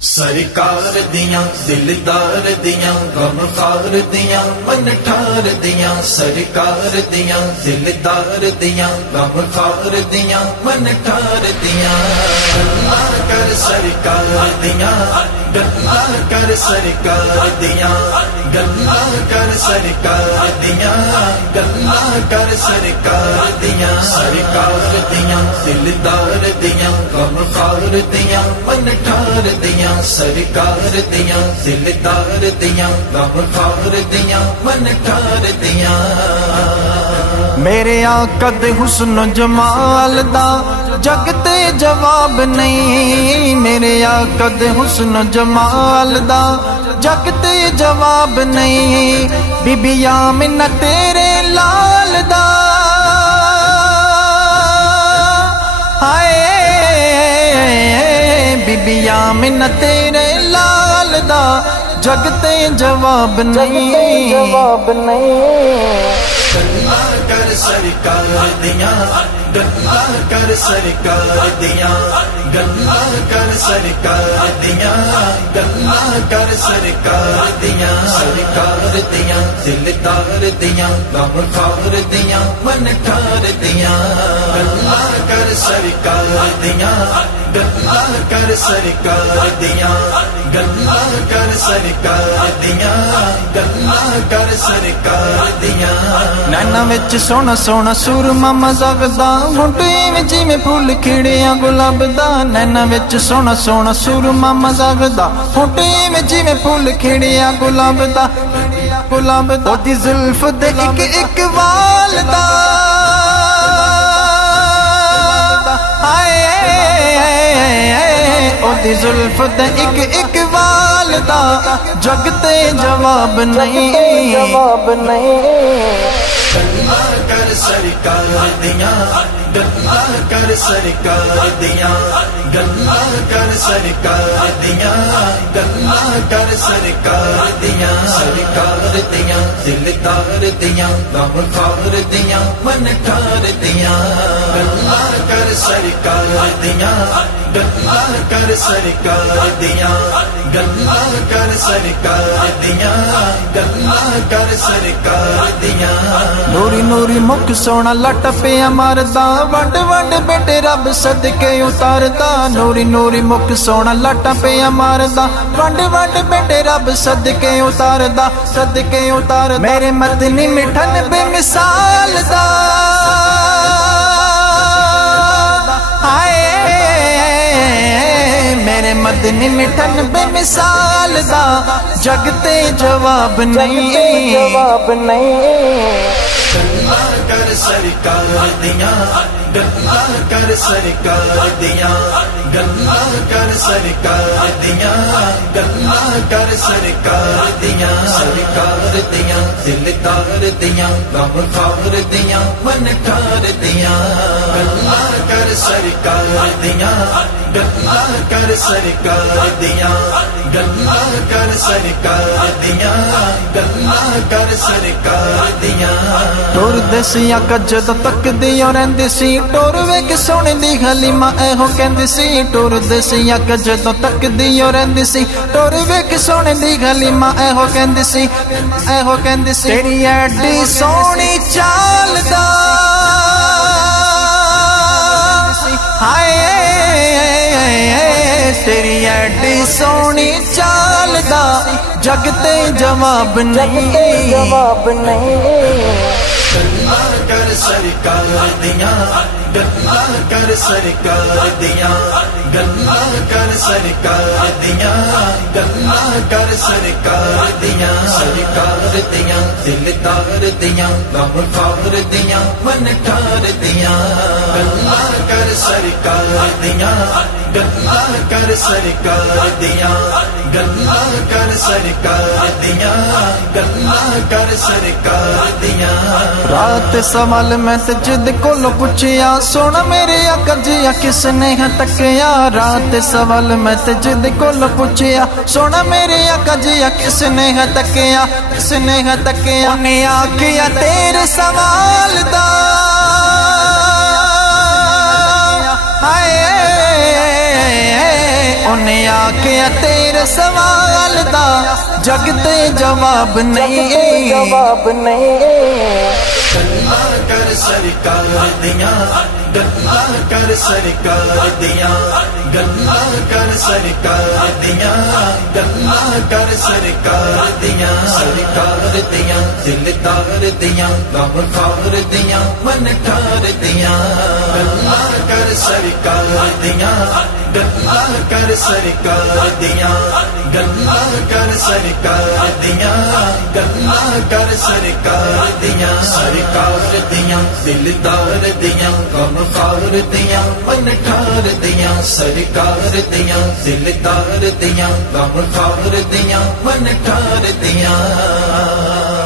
سرکار دیاں دلدار دیاں غمخار دیاں منٹھار دیاں سرکار دیاں دلدار دیاں غمخار دیاں منٹھار دیاں گلا کر سرکار دیاں گلا کر سرکار دیاں گلا کر سرکار دیاں گلا کر سرکار دیاں سرکار دیاں دلدار دیاں غمخار دیاں منٹھار دیاں سرکار دیاں دلدار دیاں غمخار دیاں منٹھار دیاں میرے آقا دے حسن و جمال دا جگ تے جواب نہیں، میرے آقا دے حسن و جمال دا جگ تے جواب نہیں، بی بی آمنہ تیرے لال دا بی بی آمنہ تیرے لال دا جگ تے جواب نہیں، گلا کر سرکار دیاں گلا کر سرکار دیاں گلا کر سرکار دیاں گلا کر سرکار دیاں سرکار دیاں دلدار دیاں غمخار دیاں منٹھار دیاں گلا کر سرکار دیاں گلا کر سرکار دیاں گلا کر سرکار دیاں گلا کر سرکار دیاں نینا وچ سونا سونا سورما مزاغدا ہونٹے وچ میں پھول کھڑیاں گلاب دا، نینا وچ سونا سونا سورما مزاغدا ہونٹے وچ میں پھول کھڑیاں گلاب دا، گلاب دا دی زلف دے ایک ایک وال دا او دی زلف دے ایک ایک وال دا جگ تے جواب نہیں، گلا کر سرکار دیاں گلا کر سرکار دیاں گلا کر سرکار دیاں گلا کر سرکار دیاں سرکار دیاں دلدار دیاں غمخار دیاں منٹھار دیاں گلا کر سرکار دیاں گلا کر سرکار دیاں گلا کر سرکار دیاں گلا کر سرکار دیاں نوری نوری مکھ سونا لٹ پیا ماردا وڈ وڈ بیٹے رب صدقے اتاردا، نوری نوری مکھ سونا لٹ پیا ماردا وڈ وڈ بیٹے رب صدقے اتاردا، صدقے اتار میرے مدنی مٹھن بے مثال دا میرے مدنی مٹھن بے مثال دا جگ تے جواب نہیں، گلا کر سرکار دیاں گلا کر سرکار دیاں گلا کر سرکار دیاں گلا کر سرکار دیاں سرکار دیاں دلدار دیاں غمخار دیاں منٹھار دیاں گلا کر سرکار دیاں گلا کر سرکار دیاں گلا کر سرکار دیاں گلا کر سرکار دیاں ٹور دسی آقا جدوں تک دیاں رہندی سی ٹور ویکھ سونے دی حلیمہ ایہو کہندی سی، ٹور دسی آقا جدوں تک دیاں رہندی سی ٹور ویکھ سونے دی حلیمہ ایہو کہندی سی، ایہو کہندی سی تیری ایڈی سونی چال دا تیری ایڈی سونی چال دا جگ تے جواب نہیں، گلا کر سرکار دیاں گلا کر سرکار دیاں گلا کر سرکار دیاں گلا کر سرکار دیاں سرکار دیاں دلدار دیاں غمخار دیاں منٹھار دیاں گلا کر سرکار دیاں گلا کر سرکار دیاں گلا کر سرکار دیاں گلا کر سرکار دیاں رات سوال میں تے جد کولو پوچھیا سونا میرے آقا جیا کس نے ہے تکیا، رات سوال میں تے جد کولو پوچھیا سونا میرے آقا جیا کس نے ہے تکیا، کس نے ہے تکیا انہیں آکیا تیرے سوال دا انہیں آکھیا تیرے سوال دا جگ تے جواب نہیں گلاں کر سرکار دیاں گلاں کر سرکار دیاں گلاں کر سرکار دیاں گلاں کر سرکار دیاں سرکار دیاں دلدار دیاں غمخوار دیاں منکار دیاں گلاں کر سرکار دیاں گلاں کر سرکار دیاں گلاں کر سرکار دیاں گلاں کر سرکار دیاں سرکار دیاں دلدار دیاں غمخوار دیاں منکار دیاں سرکار دیاں دلدار دیاں غمخوار دیاں منکار دیاں